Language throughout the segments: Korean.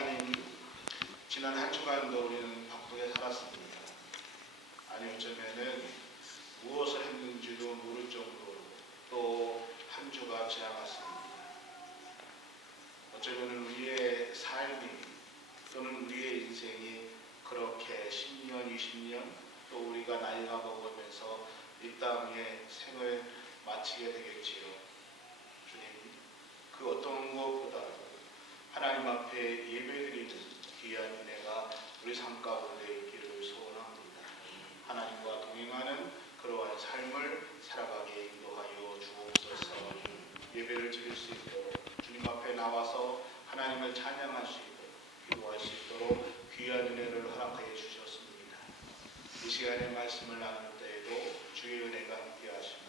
하나님, 지난 한 주간도 우리는 바쁘게 살았습니다. 아니 어쩌면은 무엇을 했는지도 모를 정도로 또 한 주가 지나갔습니다. 어쩌면 우리의 삶이 또는 우리의 인생이 그렇게 10년, 20년 또 우리가 나이가 먹으면서 이 땅에 생을 마치게 되겠지요. 주님, 그 어떤 무엇보다도 하나님 앞에 예배드리는 귀한 은혜가 우리 삶 가운데 있기를 소원합니다. 하나님과 동행하는 그러한 삶을 살아가게 인도하여 주옵소서. 예배를 드릴 수 있도록 주님 앞에 나와서 하나님을 찬양할 수 있도록 기도할 수 있도록 귀한 은혜를 허락하여 주셨습니다. 이 시간에 말씀을 나눌 때에도 주의 은혜가 함께하시고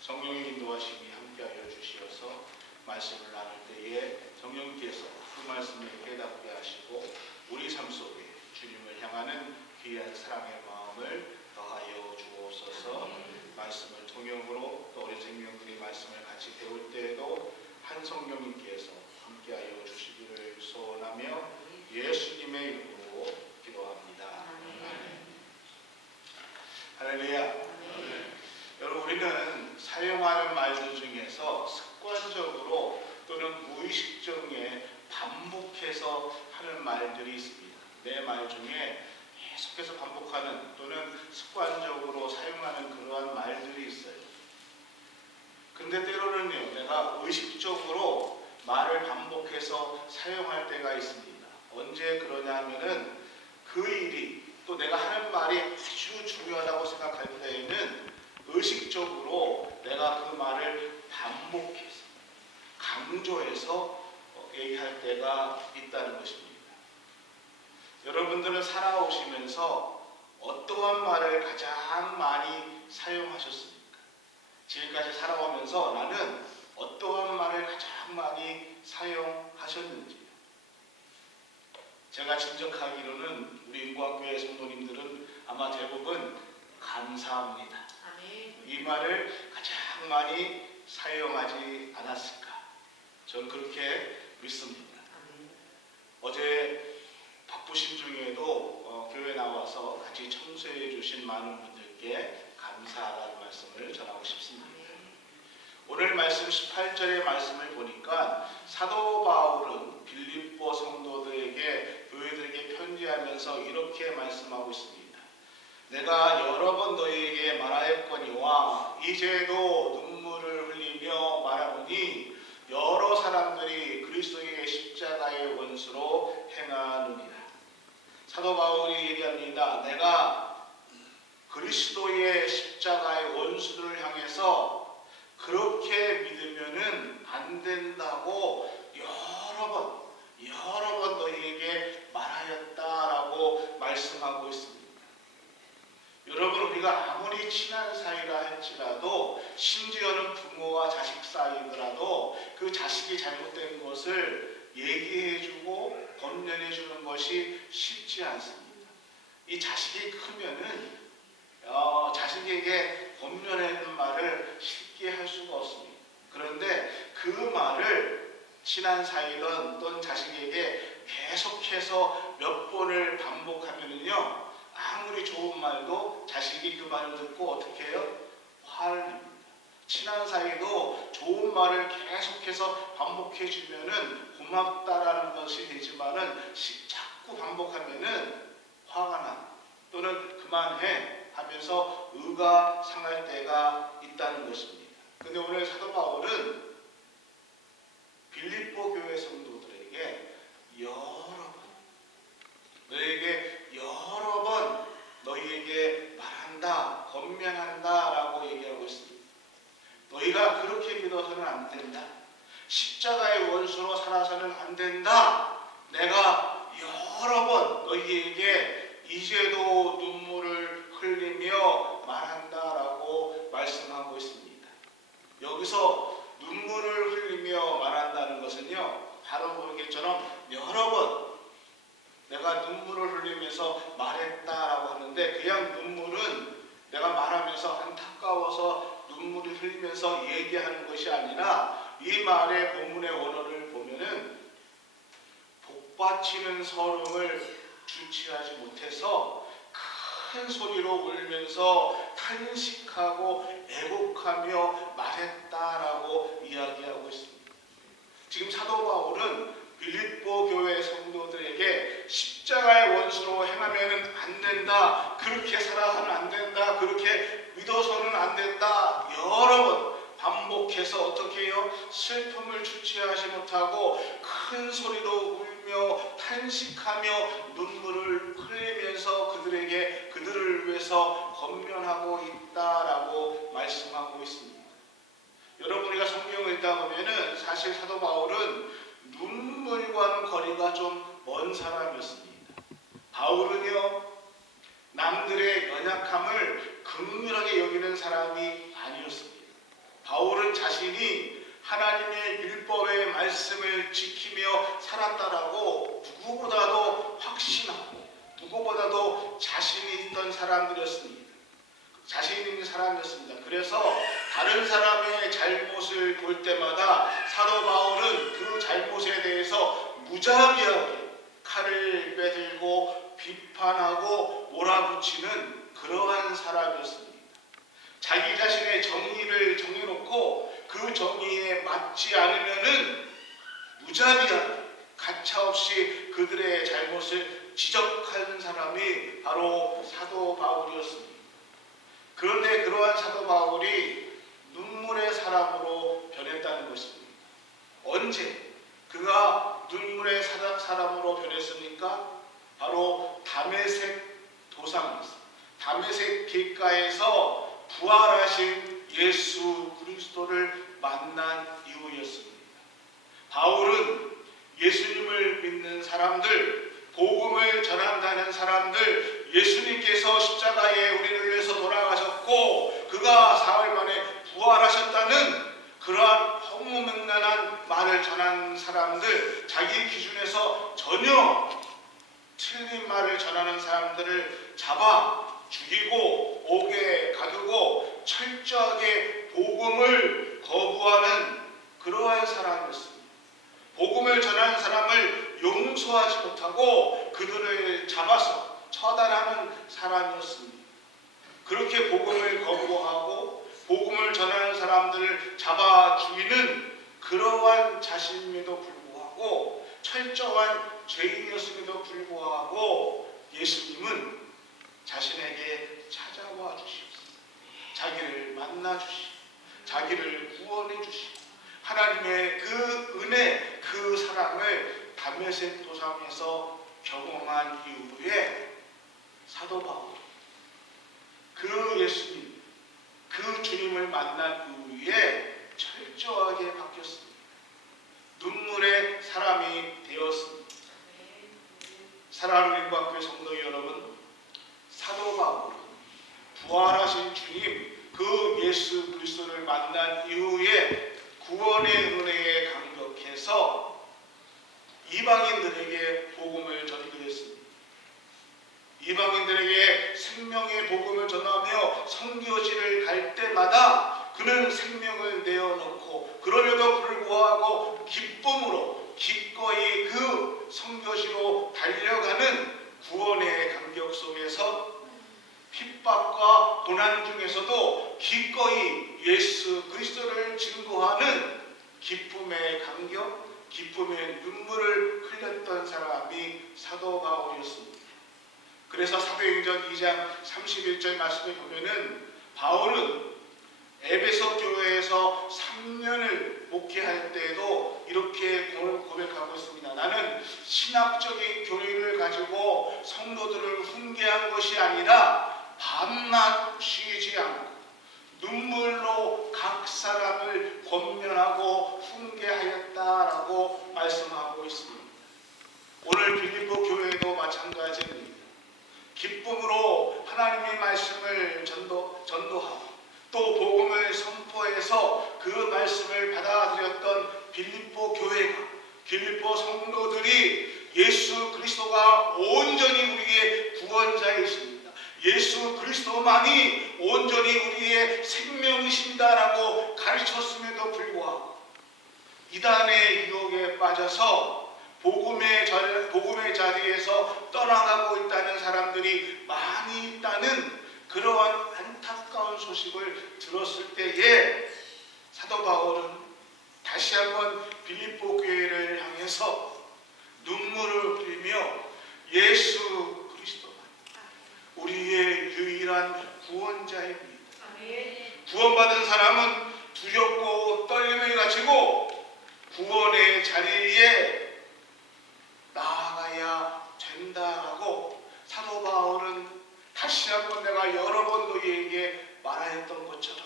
성령의 인도하심이 함께하여 주시어서 말씀을 나눌 때에 성령께서 그 말씀을 깨닫게 하시고 우리 삶 속에 주님을 향하는 귀한 사랑의 마음을 더하여 주옵소서. 말씀을 통역으로 또 우리 생명들이 말씀을 같이 배울 때에도 한 성령님께서 함께하여 주시기를 소원하며 예수님의 이름으로 기도합니다. 할렐루야. 여러분, 우리는 사용하는 말들 중에서 습관적으로 또는 무의식적에 반복해서 하는 말들이 있습니다. 내 말 중에 계속해서 반복하는 또는 습관적으로 사용하는 그러한 말들이 있어요. 근데 때로는요, 내가 의식적으로 말을 반복해서 사용할 때가 있습니다. 언제 그러냐 하면은 그 일이 또 내가 하는 말이 아주 중요하다고 생각할 때에는 의식적으로 내가 그 말을 반복해서 강조해서 얘기할 때가 있다는 것입니다. 여러분들은 살아오시면서 어떠한 말을 가장 많이 사용하셨습니까? 지금까지 살아오면서 나는 어떠한 말을 가장 많이 사용하셨는지. 제가 짐작하기로는 우리 인구학교의 성도님들은 아마 대부분 감사합니다. 이 말을 가장 많이 사용하지 않았을까? 저는 그렇게 믿습니다. 어제 바쁘신 중에도 교회 나와서 같이 청소해 주신 많은 분들께 감사하다는 말씀을 전하고 싶습니다. 오늘 말씀 18절의 말씀을 보니까 사도 바울은 빌립보 성도들에게 교회들에게 편지하면서 이렇게 말씀하고 있습니다. 내가 여러 번 너희에게 말하였거니와 이제도 눈물을 흘리며 말하노니 여러 사람들이 그리스도의 십자가의 원수로 행하느니라. 사도 바울이 얘기합니다. 내가 그리스도의 십자가의 원수를 향해서 그렇게 믿으면은 안 된다고 여러 번 너희에게 말하였다라고 말씀하고 있습니다. 여러분, 우리가 아무리 친한 사이라 할지라도 심지어는 부모와 자식 사이더라도 그 자식이 잘못된 것을 얘기해주고 권면해주는 것이 쉽지 않습니다. 이 자식이 크면은 자식에게 권면하는 말을 쉽게 할 수가 없습니다. 그런데 그 말을 친한 사이든 또는 자식에게 계속해서 몇 번을 반복하면은요, 아무리 좋은 말도 자식이 그 말을 듣고 어떻게 해요? 화를 냅니다. 친한 사이도 좋은 말을 계속해서 반복해 주면은 고맙다라는 것이 되지만은 자꾸 반복하면은 화가 나 또는 그만해 하면서 의가 상할 때가 있다는 것입니다. 근데 오늘 사도 바울은 빌립보 교회 성도들에게 너희에게 여러 번 너희에게 말한다, 권면한다라고 얘기하고 있습니다. 너희가 그렇게 믿어서는 안 된다. 십자가의 원수로 살아서는 안 된다. 내가 여러 번 너희에게 이제도 눈물을 흘리며 말한다라고 말씀하고 있습니다. 여기서 눈물을 흘리며 말한다는 것은요, 바로 모르겠처럼 여러 번 내가 눈물을 흘리면서 말했다라고 하는데, 그냥 눈물은 내가 말하면서 안타까워서 눈물을 흘리면서 얘기하는 것이 아니라 이 말의 본문의 원어를 보면은 북받치는 설움을 주체하지 못해서 큰 소리로 울면서 탄식하고 애곡하며 말했다라고 이야기하고 있습니다. 지금 사도 바울은 빌립보 교회 성도들에게 십자가의 원수로 행하면 안 된다, 그렇게 살아서는 안 된다, 그렇게 믿어서는 안 된다, 여러 번 반복해서 어떻게 해요? 슬픔을 주체하지 못하고 큰 소리로 울며 탄식하며 눈물을 흘리면서 그들을 위해서 권면하고 있다라고 말씀하고 있습니다. 여러분, 우리가 성경을 읽다 보면은 사실 사도 바울은 눈물과는 거리가 좀 먼 사람이었습니다. 바울은요, 남들의 연약함을 긍휼하게 여기는 사람이 아니었습니다. 바울은 자신이 하나님의 율법의 말씀을 지키며 살았다라고 누구보다도 확신하고 누구보다도 자신이 있던 사람들이었습니다. 자신 있는 사람이었습니다. 그래서 다른 사람의 잘못을 볼 때마다 사도 바울은 그 잘못에 대해서 무자비하게 칼을 빼들고 비판하고 몰아붙이는 그러한 사람이었습니다. 자기 자신의 정의를 정해놓고 그 정의에 맞지 않으면은 무자비하게 가차없이 그들의 잘못을 지적하는 사람이 바로 사도 바울이었습니다. 그런데 그러한 사도 바울이 눈물의 사람으로 변했다는 것입니다. 언제 그가 눈물의 사람으로 변했습니까? 바로 다메섹 도상에서, 다메섹 길가에서 부활하신 예수 그리스도를 만난 이후였습니다. 바울은 예수님을 믿는 사람들, 복음을 전한다는 사람들, 예수님께서 십자가에 우리를 위해서 돌아가셨고 그가 사흘 만에 부활하셨다는 그러한 허무맹랑한 말을 전하는 사람들, 자기 기준에서 전혀 틀린 말을 전하는 사람들을 잡아 죽이고 옥에 가두고 철저하게 복음을 거부하는 그러한 사람이었습니다. 복음을 전하는 사람을 용서하지 못하고 그들을 잡아서 처단하는 사람이었습니다. 그렇게 복음을 거부하고 복음을 전하는 사람들을 잡아 죽이는 그러한 자신임에도 불구하고 철저한 죄인이었음에도 불구하고 예수님은 자신에게 찾아와 주시옵소서, 자기를 만나 주시고 자기를 구원해 주시고 하나님의 그 은혜, 그 사랑을 다메섹 도상에서 경험한 이후에 사도 바울, 그 예수님, 그 주님을 만난 이후에 철저하게 바뀌었습니다. 눈물의 사람이 되었습니다. 사랑하는 인과교회 성도 여러분, 사도 바울, 부활하신 주님, 그 예수 그리스도를 만난 이후에 구원의 은혜에 감격해서 이방인들에게 복음을 전하게 됐습니다. 이방인들에게 생명의 복음을 전하며 선교지를 갈 때마다 그는 생명을 내어놓고 그러려도 불구하고 기쁨으로 기꺼이 그 선교지로 달려가는 구원의 감격 속에서 핍박과 고난 중에서도 기꺼이 예수 그리스도를 증거하는 기쁨의 감격, 기쁨의 눈물을 흘렸던 사람이 사도 바울이었습니다. 그래서 사도행전 2장 31절 말씀에 보면은 바울은 에베소 교회에서 3년을 목회할 때에도 이렇게 고백하고 있습니다. 나는 신학적인 교리를 가지고 성도들을 훈계한 것이 아니라 밤낮 쉬지 않고 눈물로 각 사람을 권면하고 훈계하였다라고 말씀하고 있습니다. 오늘 빌립보 교회도 마찬가지입니다. 기쁨으로 하나님의 말씀을 전도하고 또 복음을 선포해서 그 말씀을 받아들였던 빌립보 교회가, 빌립보 성도들이 예수 그리스도가 온전히 우리의 구원자이십니다, 예수 그리스도만이 온전히 우리의 생명이십니다라고 가르쳤음에도 불구하고 이단의 유혹에 빠져서 복음의 자리에서 떠나가고 있다는 사람들이 많이 있다는 그러한 안타까운 소식을 들었을 때에 사도 바울은 다시 한번 빌립보 교회를 향해서 눈물을 흘리며 예수 그리스도만 우리의 유일한 구원자입니다. 구원받은 사람은 두렵고 떨림을 가지고 구원의 자리에 나아가야 된다라고 사도 바울은 다시 한번 내가 여러 번 너희에게 말하였던 것처럼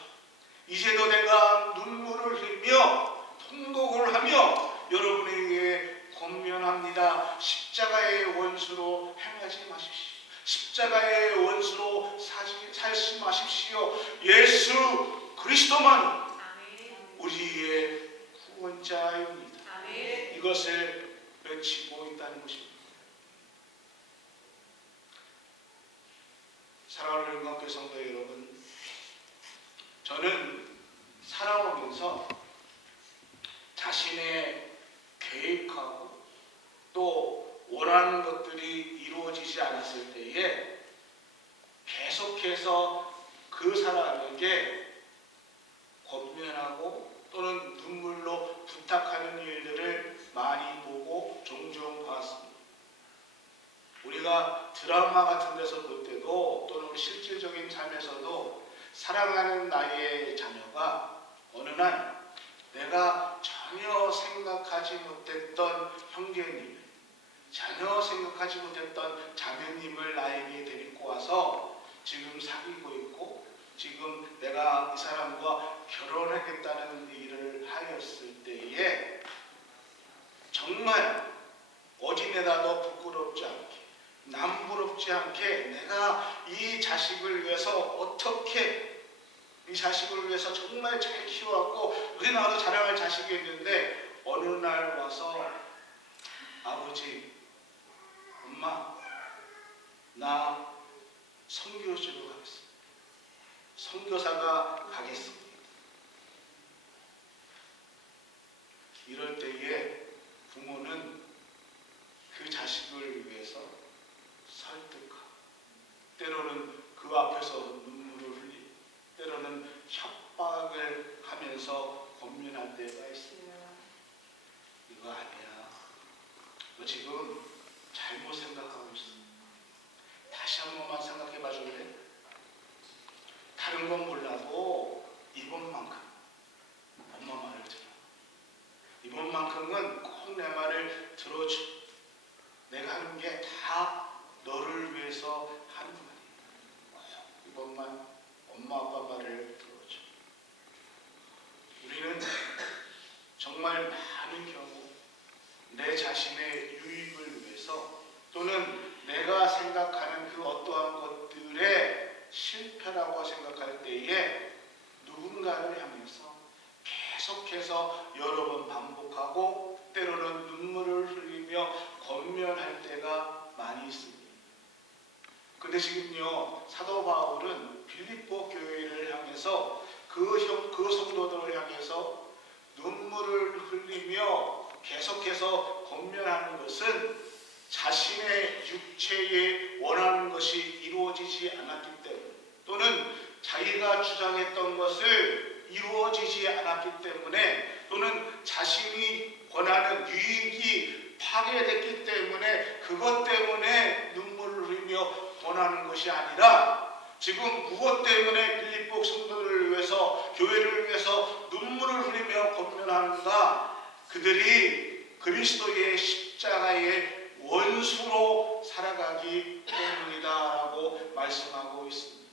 이제도 내가 눈물을 흘리며 통곡을 하며 여러분에게 권면합니다. 십자가의 원수로 행하지 마십시오. 십자가의 원수로 살지 마십시오. 예수 그리스도만 우리의 구원자입니다. 이것을 외치고 있다는 것입니다. 사랑하는 영광교회 성도 여러분, 저는 살아오면서 자신의 계획하고 또 원하는 것들이 이루어지지 않았을 때에 계속해서 그 사람에게 권면하고 또는 눈물로 부탁하는 일들을 많이 보고 종종 봤습니다. 우리가 드라마 같은 데서 볼 때도 또는 실질적인 삶에서도 사랑하는 나의 자녀가 어느 날 내가 전혀 생각하지 못했던 형제님을, 전혀 생각하지 못했던 자매님을 나에게 데리고 와서 지금 사귀고 있고 지금 내가 이 사람과 결혼하겠다는 얘기를 하였을 때에 정말 어디내다도 부끄럽지 않게 남부럽지 않게 내가 이 자식을 위해서 어떻게 이 자식을 위해서 정말 잘 키워왔고 우리 나도 자랑할 자식이 있는데 어느 날 와서 아버지, 엄마, 나 선교지로 가겠습니다. 선교사가 가겠습니다. 이럴 때에 부모는 그 자식을 위해서 설득하고 때로는 그 앞에서 눈물을 흘리고 때로는 협박을 하면서 권면할 때가 있습니다. 이거 아니야. 너 지금 잘못 생각하고 있어. 다시 한 번만 생각해 봐 줄래? 다른 건 몰라도 이번만큼 엄마 말을 들어. 이번만큼은 꼭 내 말을 들어줘. 내가 하는 게 다 너를 위해서 하는 말이야. 이번만 엄마 아빠 말을 들어줘. 우리는 정말 많은 경우 내 자신의 유익을 위해서 또는 내가 생각하는 그 어떠한 것들의 실패라고 생각할 때에 누군가를 향해서 계속해서 여러 번 반복하고 때로는 눈물을 흘리며 권면할 때가 많이 있습니다. 근데 지금요 사도 바울은 빌립보 교회를 향해서 그 성도들을 향해서 눈물을 흘리며 계속해서 권면하는 것은 자신의 육체에 원하는 것이 이루어지지 않았기 때문에 또는 자기가 주장했던 것을 이루어지지 않았기 때문에 또는 자신이 원하는 유익이 파괴됐기 때문에 그것 때문에 눈물을 흘리며 권하는 것이 아니라 지금 무엇 때문에 빌립보 성도들을 위해서 교회를 위해서 눈물을 흘리며 권면하는가? 그들이 그리스도의 십자가의 원수로 살아가기 때문이다라고 말씀하고 있습니다.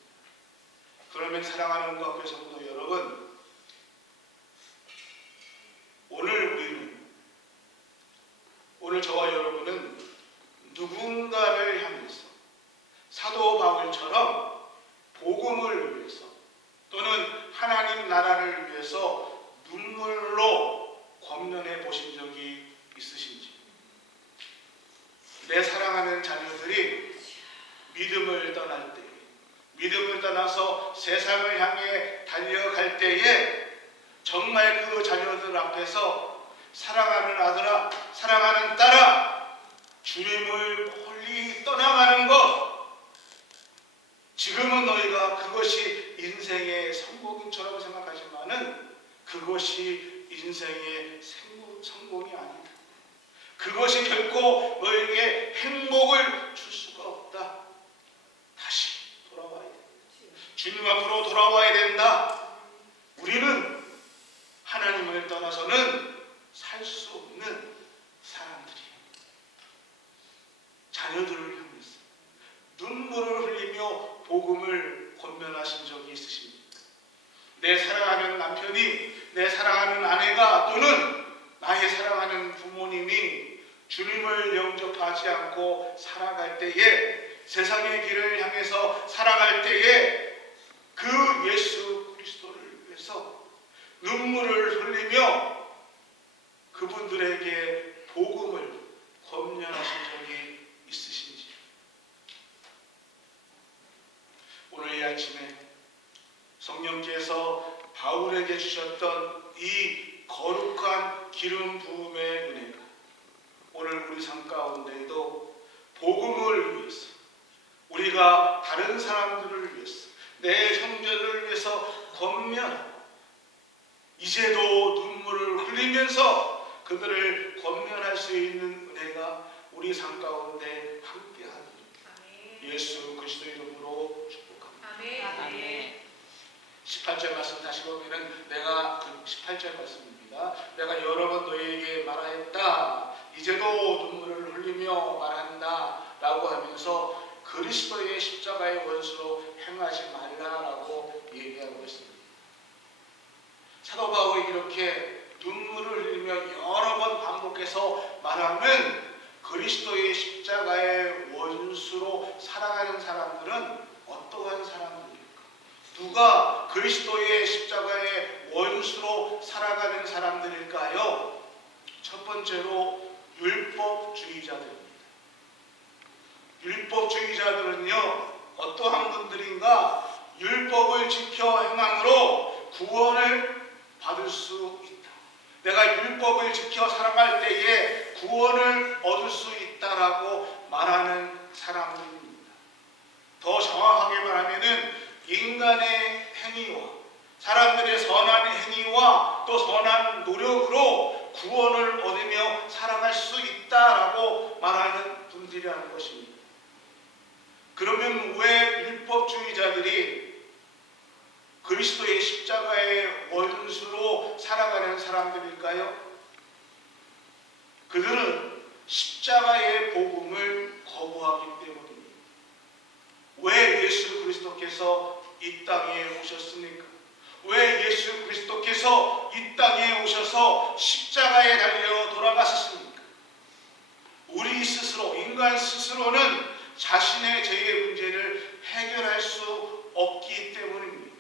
그러면 사랑하는 교회 성도 여러분, 오늘 저와 여러분은 누군가를 향해서 사도 바울처럼 복음을 위해서 또는 하나님 나라를 위해서 눈물로 권면해 보신 적이 있으신지, 내 사랑하는 자녀들이 믿음을 떠날 때, 믿음을 떠나서 세상을 향해 달려갈 때에 정말 그 자녀들 앞에서 사랑하는 아들아, 사랑하는 딸아, 인생의 성공이 아니다. 그것이 결코 너에게 행복을 줄 수가 없다. 다시 돌아와야 된다. 주님 앞으로 돌아와야 된다. 우리는 하나님을 떠나서는 살 수 없는 사람들이에요. 자녀들을 향해서 눈물을 흘리며 복음을 권면하신 적이 있으십니까? 내 사랑하는 남편이, 내 사랑하는 아내가, 또는 나의 사랑하는 부모님이 주님을 영접하지 않고 살아갈 때에, 세상의 길을 향해서 살아갈 때에 그 예수 그리스도를 위해서 눈물을 흘리며 그분들에게 복음을 권면하신 적이 있으신지. 오늘 이 아침에 성령께서 바울에게 주셨던 이 거룩한 기름 부음의 은혜가 오늘 우리 삶 가운데에도 복음을 위해서, 우리가 다른 사람들을 위해서, 내 형제를 위해서 권면하고, 이제도 눈물을 흘리면서 그들을 권면할 수 있는 은혜가 우리 삶 가운데 함께하기를 예수 그리스도 이름으로 축복합니다. 아멘. 18절 말씀 다시 보면은, 내가 그 18절 말씀입니다. 내가 여러 번 너희에게 말하였다. 이제도 눈물을 흘리며 말한다. 라고 하면서 그리스도의 십자가의 원수로 행하지 말라라고 얘기하고 있습니다. 사도 바울이 이렇게 눈물을 흘리며 여러 번 반복해서 말하는 그리스도의 십자가의 원수로 살아가는 사람들은 어떠한 사람들일까? 누가 그리스도의 십자가의 원수로 살아가는 사람들일까요? 첫 번째로 율법주의자들입니다. 율법주의자들은요, 어떠한 분들인가? 율법을 지켜 행함으로 구원을 받을 수 있다. 내가 율법을 지켜 살아갈 때에 구원을 얻을 수 있다라고 말하는 사람들입니다. 더 정확하게 말하면은 인간의 행위와 사람들의 선한 행위와 또 선한 노력으로 구원을 얻으며 살아갈 수 있다라고 말하는 분들이라는 것입니다. 그러면 왜 율법주의자들이 그리스도의 십자가의 원수로 살아가는 사람들일까요? 그들은 십자가의 복음을 거부하기 때문입니다. 왜 예수 그리스도께서 이 땅에 오셨습니까? 왜 예수 그리스도께서 이 땅에 오셔서 십자가에 달려 돌아가셨습니까? 우리 스스로, 인간 스스로는 자신의 죄의 문제를 해결할 수 없기 때문입니다.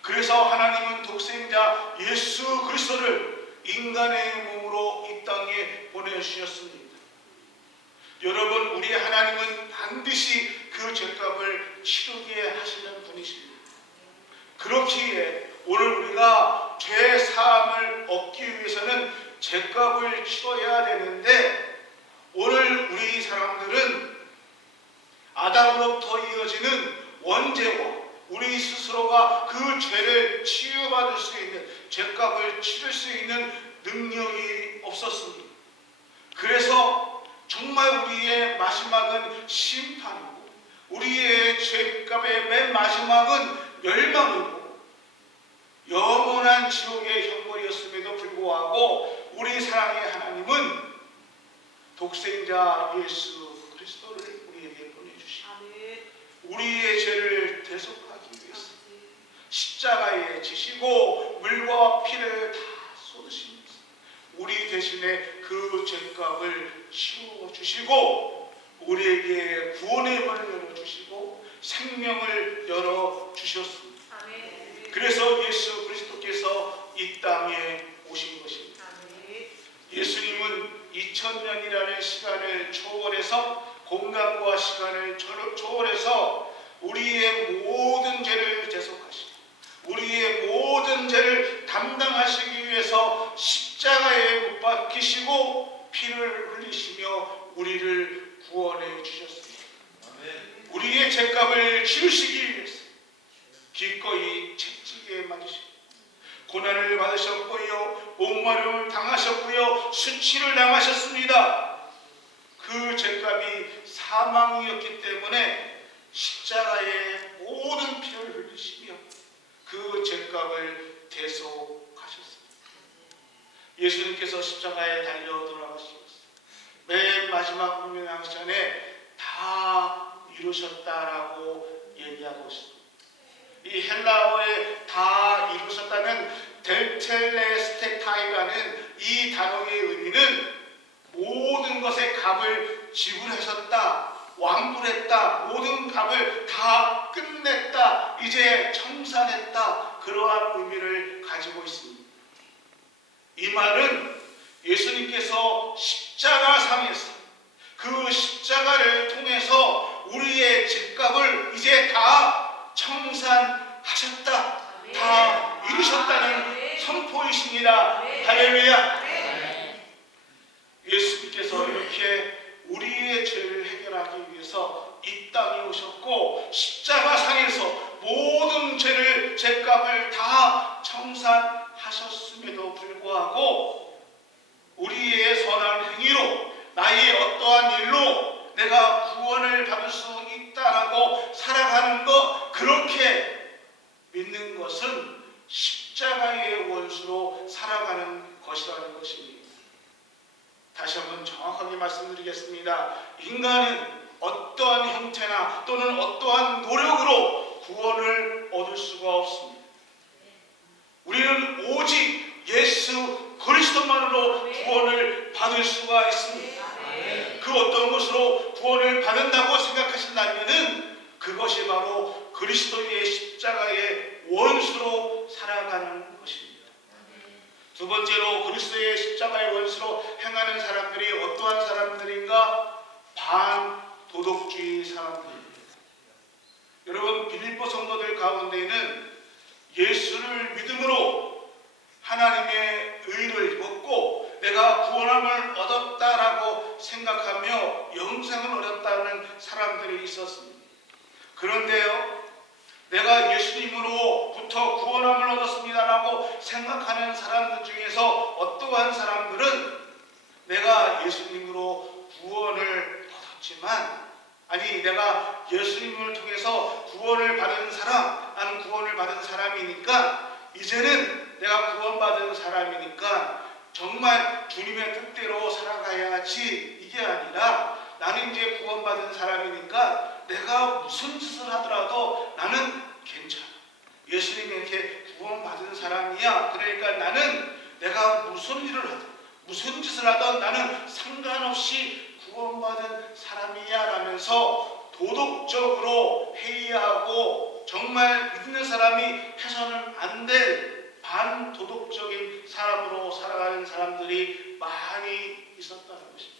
그래서 하나님은 독생자 예수 그리스도를 인간의 몸으로 이 땅에 보내주셨습니다. 여러분, 우리 하나님은 반드시 그 죄값을 치르게 하시는 분이십니다. 그렇기에 오늘 우리가 죄 사함을 얻기 위해서는 죄값을 치러야 되는데, 오늘 우리 사람들은 아담으로부터 이어지는 원죄와 우리 스스로가 그 죄를 치유받을 수 있는, 죄값을 치를 수 있는 능력이 없었습니다. 그래서 정말 우리의 마지막은 심판이고, 우리의 죄값의 맨 마지막은 멸망이고 영원한 지옥의 형벌이었음에도 불구하고 우리 사랑의 하나님은 독생자 예수 그리스도를 우리에게 보내주시고 우리의 죄를 대속하기 위해서 십자가에 지시고 물과 피를 다 쏟으시면서 우리 대신에 그 죄값을 치워주시고 우리에게 구원의 문을 열어주시고 생명을 열어주셨습니다. 그래서 예수 그리스도께서 이 땅에 오신 것입니다. 예수님은 2000년이라는 시간을 초월해서, 공간과 시간을 초월해서 우리의 모든 죄를 대속하시고 우리의 모든 죄를 담당하시기 위해서 십자가에 못 박히시고 피를 흘리시며 우리를 구원해 주셨습니다. 우리의 죄값을 치르시기 위해서 기꺼이 채찍에 맞으시고 고난을 받으셨고요, 목마름을 당하셨고요, 수치를 당하셨습니다. 그 죄값이 사망이었기 때문에 십자가에 모든 피를 흘리시며 그 죄값을 대속하셨습니다. 예수님께서 십자가에 달려 돌아가시면서 맨 마지막 운명하기 전에 다 이루셨다라고 얘기하고 있습니다. 이 헬라어에 다 이루셨다는 델텔레스테타이라는 이 단어의 의미는 모든 것의 값을 지불하셨다, 완불했다, 모든 값을 다 끝냈다, 이제 청산했다, 그러한 의미를 가지고 있습니다. 이 말은 예수님께서 십자가상에서 그 십자가를 통해서 우리의 죄값을 이제 다 청산하셨다, 다 이루셨다는 선포이십니다. 할렐루야. 예수님께서 이렇게 우리의 죄를 해결하기 위해서 이 땅에 오셨고 십자가상에서 모든 죄값을 다 청산하셨음에도 불구하고 우리의 선한 행위로, 나의 어떠한 일로 내가 구원을 받을 수 있다라고 살아가는 것, 그렇게 믿는 것은 십자가의 원수로 살아가는 것이라는 것입니다. 다시 한번 정확하게 말씀드리겠습니다. 인간은 어떠한 형태나 또는 어떠한 노력으로 구원을 얻을 수가 없습니다. 우리는 오직 예수 그리스도만으로 구원을 받을 수가 있습니다. 그 어떤 것으로 구원을 받는다고 생각하신다면 그것이 바로 그리스도의 십자가의 원수로 살아가는 것입니다. 두 번째로 그리스도의 십자가의 원수로 행하는 사람들이 어떠한 사람들인가? 반도덕주의 사람들입니다. 여러분, 빌립보 성도들 가운데는 예수를 믿음으로 하나님의 의를 얻고 내가 구원함을 얻었다라고 생각하며 영생을 얻었다는 사람들이 있었습니다. 그런데요, 내가 예수님으로부터 구원함을 얻었습니다라고 생각하는 사람들 중에서 어떠한 사람들은 내가 예수님으로 구원을 얻었지만, 아니 내가 예수님을 통해서 구원을 받은 사람, 나는 구원을 받은 사람이니까, 이제는 내가 구원받은 사람이니까 정말 주님의 뜻대로 살아가야지, 이게 아니라 나는 이제 구원받은 사람이니까 내가 무슨 짓을 하더라도 나는 괜찮아, 예수님에게 구원받은 사람이야, 그러니까 나는 내가 무슨 일을 하든 무슨 짓을 하든 나는 상관없이 구원받은 사람이야 라면서 도덕적으로 회의하고 정말 믿는 사람이 해서는 안 될 반도덕적인 사람으로 살아가는 사람들이 많이 있었다는 것입니다.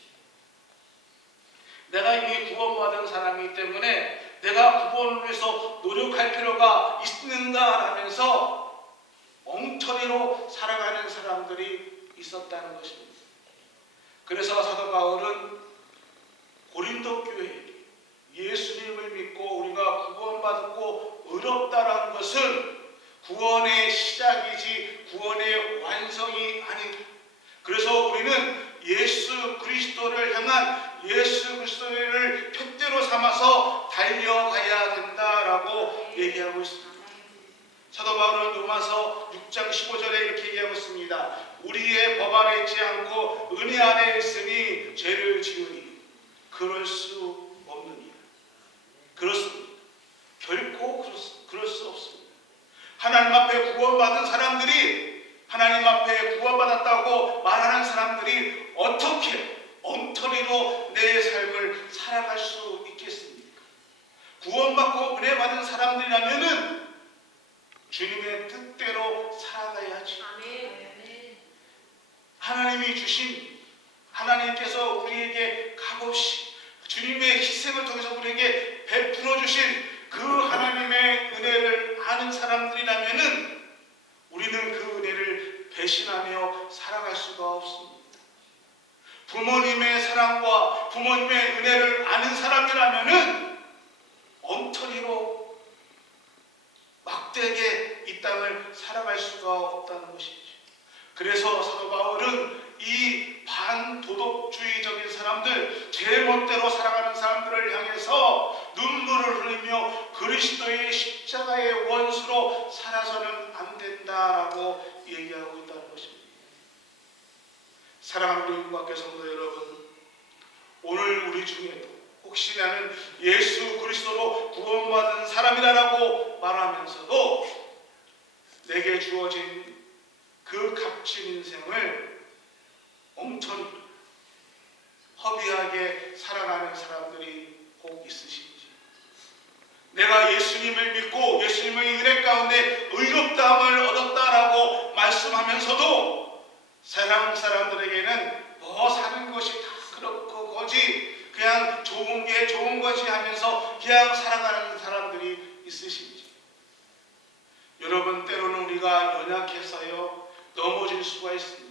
내가 이미 구원받은 사람이기 때문에 내가 구원을 위해서 노력할 필요가 있는가 하면서 엉터리로 살아가는 사람들이 있었다는 것입니다. 그래서 사도 바울은 고린도 교회에 예수님을 믿고 우리가 구원받고 의롭다라는 것은 구원의 시작이지 구원의 완성이 아니다. 그래서 우리는 예수 그리스도를 향한 예수 그리스도를 표대로 삼아서 달려가야 된다라고 얘기하고 있습니다. 사도 바울은 로마서 6장 15절에 이렇게 얘기하고 있습니다. 우리의 법 안에 있지 않고 은혜 안에 있으니 죄를 지으니 그럴 수 없느니라. 그렇습니다. 결코 그럴 수 없습니다. 하나님 앞에 구원받은 사람들이, 하나님 앞에 구원받았다고 말하는 사람들이 어떻게 엉터리로 내 삶을 살아갈 수 있겠습니까? 구원받고 은혜 받은 사람들이라면은 주님의 뜻대로 살아가야지. 하나님이 주신, 하나님께서 우리에게 값없이 주님의 희생을 통해서 우리에게 베풀어 주신 그 하나님의 은혜를 아는 사람들이라면은 우리는 그 은혜를 배신하며 살아갈 수가 없습니다. 부모님의 사랑과 부모님의 은혜를 아는 사람이라면은 엉터리로 막대하게 이 이 땅을 살아갈 수가 없다는 것이죠. 그래서 사도 바울은 이 반도덕주의적인 사람들, 제 멋대로 살아가는 사람들을 향해서 눈물을 흘리며 그리스도의 십자가의 원수로 살아서는 안 된다라고 얘기하고 있다는 것입니다. 사랑하는 우리 국악교 성도 여러분, 오늘 우리 중에도 혹시 나는 예수 그리스도로 구원받은 사람이라고 말하면서도 내게 주어진 그 값진 인생을 엄청 허비하게 살아가는 사람들이 꼭 있으신지, 내가 예수님을 믿고 예수님의 은혜 가운데 의롭다함을 얻었다라고 말씀하면서도 세상 사람들에게는 뭐 사는 것이 다 그렇고 거지, 그냥 좋은 게 좋은 것이 하면서 그냥 살아가는 사람들이 있으신지. 여러분, 때로는 우리가 연약해서요 넘어질 수가 있습니다.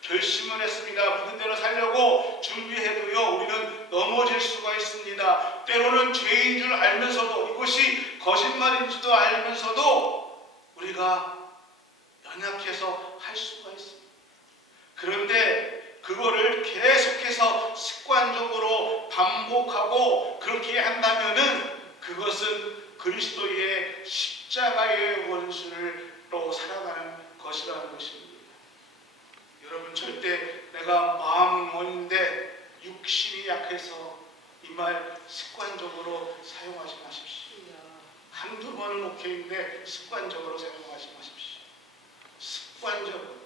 결심을 했습니다. 무슨 대로 살려고 준비해도요 우리는 넘어질 수가 있습니다. 때로는 죄인 줄 알면서도, 이것이 거짓말인지도 알면서도 우리가 연약해서 할 수가 있습니다. 그런데 그거를 계속해서 습관적으로 반복하고 그렇게 한다면은 그것은 그리스도의 십자가의 원수로 살아가는 것이라는 것입니다. 여러분, 절대 내가 마음은 원인데 육신이 약해서 이 말 습관적으로 사용하지 마십시오. 한두 번은 오케이인데 습관적으로 사용하지 마십시오. 습관적으로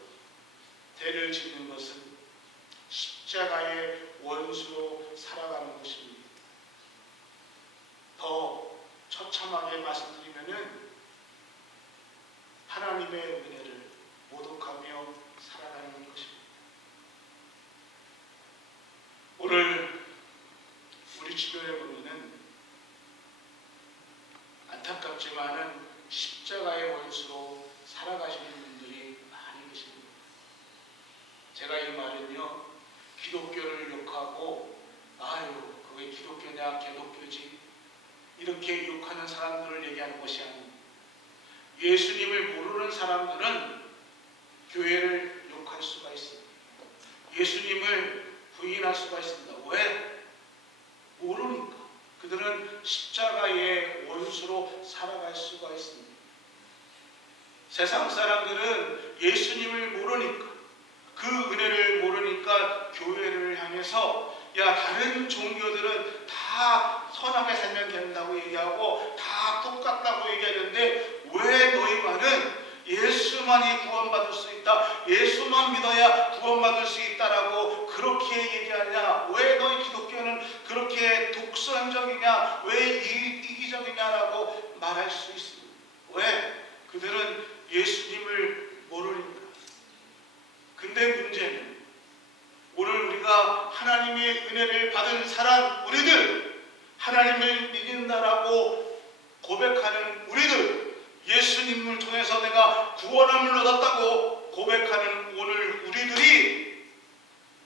대를 짓는 것은 십자가의 원수로 살아가는 것입니다. 더 처참하게 말씀드리면은 하나님의 은혜를 모독하며 살아가는 것입니다. 오늘 우리 주변에 보면은 안타깝지만은 십자가의 원수로 살아가시는 분들이 많이 계십니다. 제가 이 말은요, 기독교를 욕하고 아유 그게 기독교냐 개독교지 이렇게 욕하는 사람들을 얘기하는 것이 아닙니다. 예수님을 모르는 사람들은 교회를 욕할 수가 있습니다. 예수님을 부인할 수가 있습니다. 왜? 모르니까. 그들은 십자가의 원수로 살아갈 수가 있습니다. 세상 사람들은 예수님을 모르니까, 그 은혜를 모르니까 교회를 향해서 야, 다른 종교들은 다 선하게 살면 된다고 얘기하고 다 똑같다고 얘기하는데 왜 너희만은 예수만이 구원받을 수 있다, 예수만 믿어야 구원받을 수 있다라고 그렇게 얘기하냐, 왜 너희 기독교는 그렇게 독선적이냐, 왜 이기적이냐라고 말할 수 있습니다. 왜? 그들은 예수님을 모르니까. 근데 문제는 오늘 우리가 하나님의 은혜를 받은 사람, 우리들, 하나님을 믿는다라고 고백하는 우리들, 예수님을 통해서 내가 구원함을 얻었다고 고백하는 오늘 우리들이,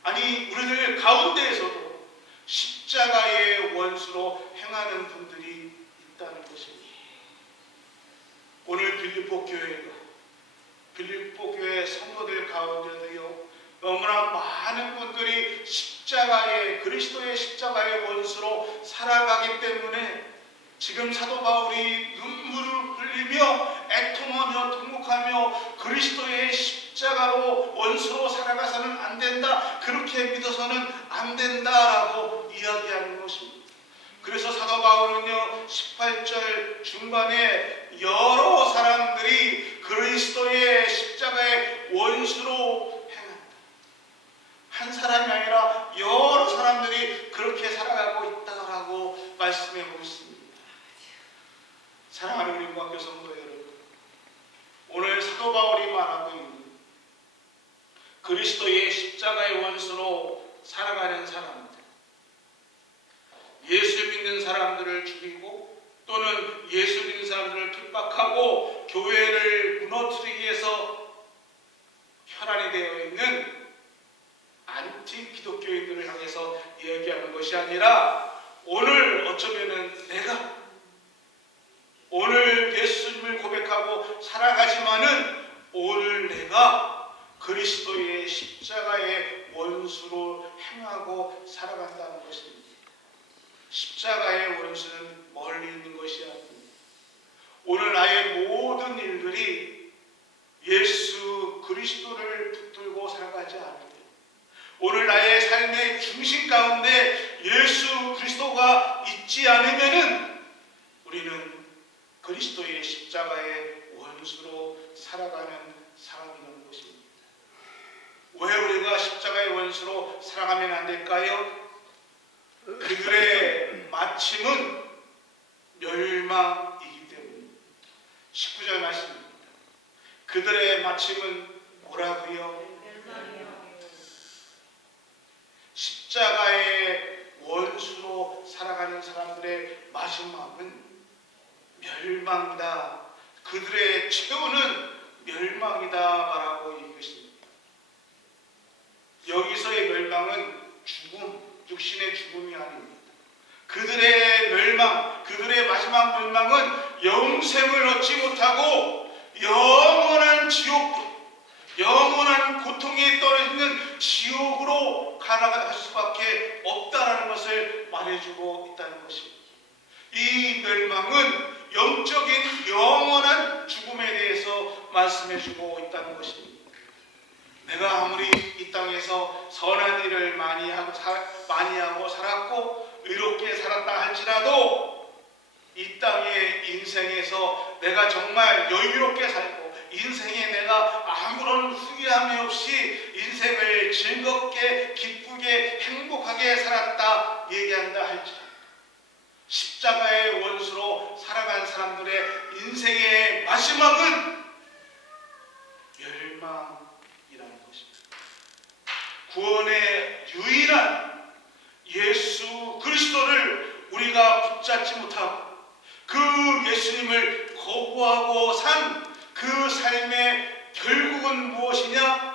아니 우리들 가운데에서도 십자가의 원수로 행하는 분들이 있다는 것입니다. 오늘 빌립보 교회 성도들 가운데도요 너무나 많은 분들이 십자가의, 그리스도의 십자가의 원수로 살아가기 때문에 지금 사도 바울이 눈물을 흘리며 애통하며 통곡하며 그리스도의 십자가로 원수로 살아가서는 안 된다, 그렇게 믿어서는 안 된다라고 이야기하는 것입니다. 그래서 사도 바울은요 18절 중반에 여러 사람들이 그리스도의 십자가의 원수로 행한다, 한 사람이 아니라 여러 사람들이 그렇게 살아가고 있다라고 말씀하고 있습니다. 사랑하는 우리 국악교 성도 여러분, 오늘 사도 바울이 말하고 있는 그리스도의 십자가의 원수로 살아가는 사람들, 예수 믿는 사람들을 죽이고 또는 예수 믿는 사람들을 핍박하고 교회를 무너뜨리기 위해서 혈안이 되어 있는 안티 기독교인들을 향해서 이야기하는 것이 아니라 오늘 어쩌면은 내가 오늘 예수님을 고백하고 살아가지만은 오늘 내가 그리스도의 십자가의 원수로 행하고 살아간다는 것입니다. 십자가의 원수는 멀리 있는 것이 아닙니다. 오늘 나의 모든 일들이 예수 그리스도를 붙들고 살아가지 않을 때, 오늘 나의 삶의 중심 가운데 예수 그리스도가 있지 않으면은 우리는 그리스도의 십자가의 원수로 살아가는 사람이라는 것입니다. 왜 우리가 십자가의 원수로 살아가면 안 될까요? 그들의 마침은 멸망이기 때문입니다. 19절 말씀입니다. 그들의 마침은 뭐라고요? 십자가의 원수로 살아가는 사람들의 마지막은 멸망이다. 그들의 최후는 멸망이다 말하고 있습니다. 여기서의 멸망은 죽음, 육신의 죽음이 아닙니다. 그들의 멸망, 그들의 마지막 멸망은 영생을 얻지 못하고 영원한 지옥, 영원한 고통에 떨어지는 지옥으로 가나갈 수밖에 없다라는 것을 말해주고 있다는 것입니다. 이 멸망은 영적인 영원한 죽음에 대해서 말씀해주고 있다는 것입니다. 내가 아무리 이 땅에서 선한 일을 많이 하고 살았고 의롭게 살았다 할지라도 이 땅의 인생에서 내가 정말 여유롭게 살고 인생에 내가 아무런 후회함이 없이 인생을 즐겁게 기쁘게 행복하게 살았다 얘기한다 할지라도 십자가의 원수로 살아간 사람들의 인생의 마지막은 멸망이라는 것입니다. 구원의 유일한 예수 그리스도를 우리가 붙잡지 못하고 그 예수님을 거부하고 산 그 삶의 결국은 무엇이냐?